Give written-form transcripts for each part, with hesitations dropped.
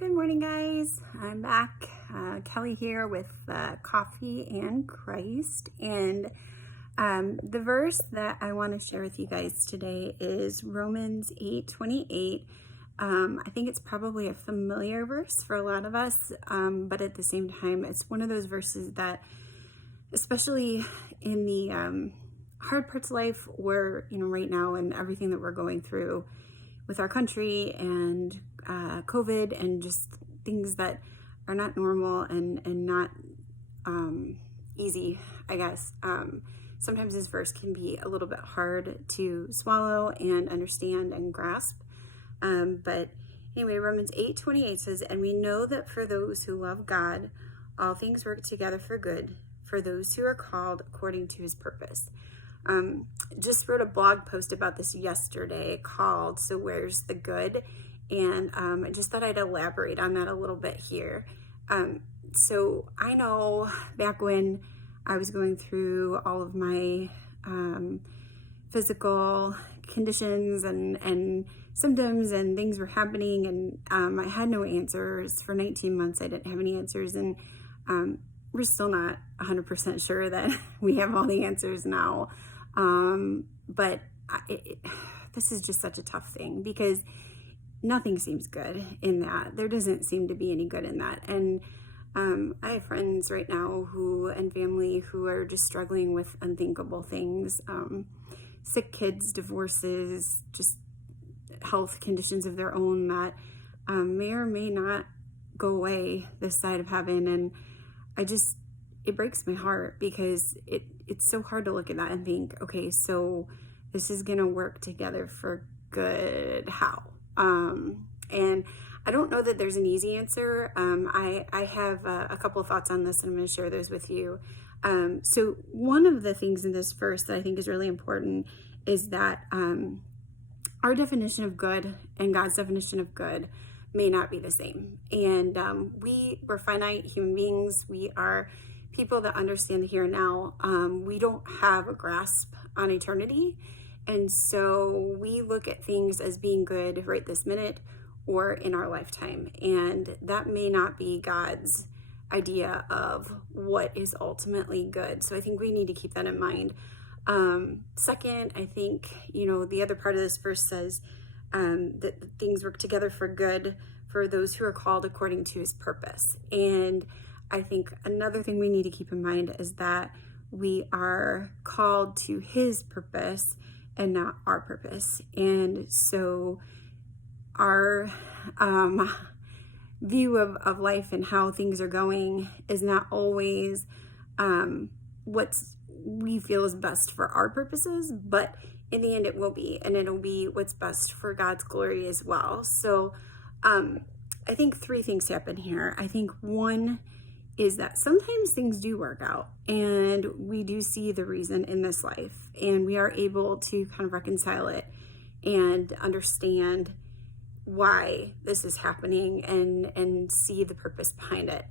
Good morning, guys. I'm back. Kelly here with Coffee and Christ. And the verse that I want to share with you guys today is Romans 8:28. I think it's probably a familiar verse for a lot of us, but at the same time, it's one of those verses that, especially in the hard parts of life, where, right now and everything that we're going through with our country and COVID and just things that are not normal and not easy, I guess. Sometimes this verse can be a little bit hard to swallow and understand and grasp. But anyway, Romans 8:28 says, "And we know that for those who love God, all things work together for good, for those who are called according to his purpose." Just wrote a blog post about this yesterday called "So Where's the Good?" And I just thought I'd elaborate on that a little bit here. So I know back when I was going through all of my physical conditions and symptoms and things were happening, and I had no answers. For 19 months I didn't have any answers, and we're still not 100% sure that we have all the answers now. But this is just such a tough thing because nothing seems good in that. There doesn't seem to be any good in that. And I have friends right now and family who are just struggling with unthinkable things. Sick kids, divorces, just health conditions of their own that may or may not go away this side of heaven. And it breaks my heart because it's so hard to look at that and think, okay, so this is going to work together for good. How? And I don't know that there's an easy answer. I have a couple of thoughts on this, and I'm going to share those with you. So one of the things in this verse that I think is really important is that our definition of good and God's definition of good may not be the same. And we're finite human beings. We are people that understand the here and now. We don't have a grasp on eternity. And so we look at things as being good right this minute or in our lifetime. And that may not be God's idea of what is ultimately good. So I think we need to keep that in mind. Second, I think, the other part of this verse says that things work together for good for those who are called according to his purpose. And I think another thing we need to keep in mind is that we are called to his purpose and not our purpose. And so our view of life and how things are going is not always what we feel is best for our purposes, but in the end it will be, and it'll be what's best for God's glory as well. So I think three things happen here. I think one is that sometimes things do work out and we do see the reason in this life, and we are able to kind of reconcile it and understand why this is happening and see the purpose behind it.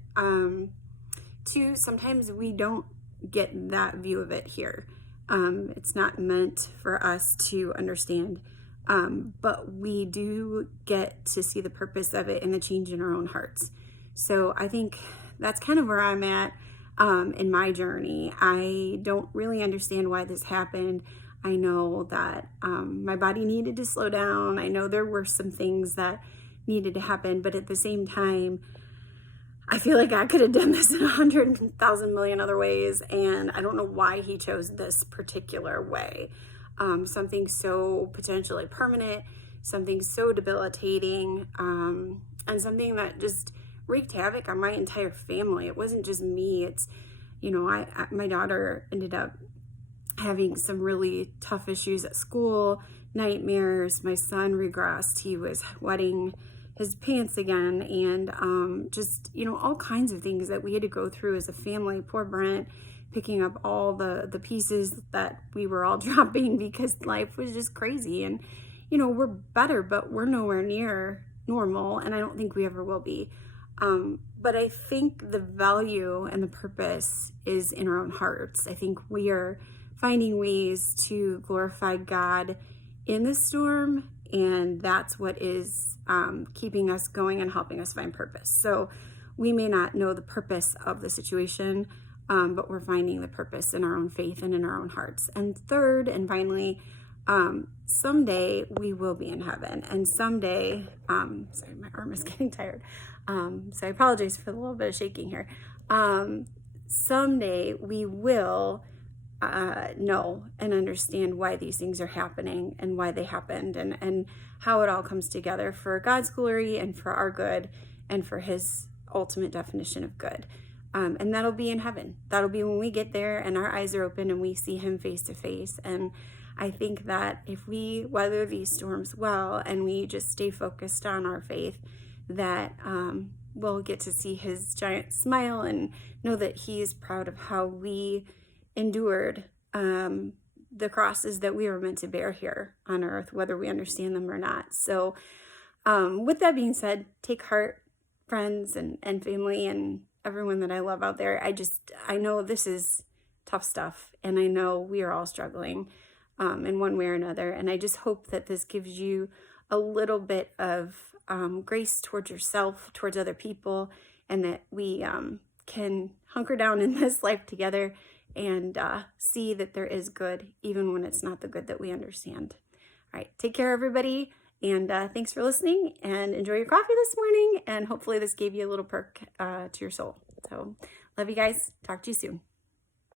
Two, sometimes we don't get that view of it here. It's not meant for us to understand, but we do get to see the purpose of it and the change in our own hearts. So I think that's kind of where I'm at in my journey. I don't really understand why this happened. I know that my body needed to slow down. I know there were some things that needed to happen, but at the same time, I feel like I could have done this in 100,000 million other ways, and I don't know why he chose this particular way. Something so potentially permanent, something so debilitating, and something that just wreaked havoc on my entire family. It wasn't just me. It's, my daughter ended up having some really tough issues at school, nightmares. My son regressed. He was wetting his pants again, and just, all kinds of things that we had to go through as a family. Poor Brent, picking up all the pieces that we were all dropping because life was just crazy. And, we're better, but we're nowhere near normal, and I don't think we ever will be. But I think the value and the purpose is in our own hearts. I think we are finding ways to glorify God in the storm And that's what is keeping us going and helping us find purpose. So we may not know the purpose of the situation, but we're finding the purpose in our own faith and in our own hearts. And third, and finally, someday we will be in heaven. And someday, sorry, my arm is getting tired. So I apologize for the little bit of shaking here. Someday we will know and understand why these things are happening and why they happened, and how it all comes together for God's glory and for our good and for his ultimate definition of good. And that'll be in heaven. That'll be when we get there and our eyes are open and we see him face to face. And I think that if we weather these storms well and we just stay focused on our faith, that we'll get to see his giant smile and know that he is proud of how we endured the crosses that we were meant to bear here on earth, whether we understand them or not. So with that being said, take heart, friends and family and everyone that I love out there. I know this is tough stuff, and I know we are all struggling in one way or another. And I just hope that this gives you a little bit of grace towards yourself, towards other people, and that we can hunker down in this life together and see that there is good, even when it's not the good that we understand. All right, take care, everybody. And thanks for listening, and enjoy your coffee this morning. And hopefully this gave you a little perk to your soul. So love you guys. Talk to you soon.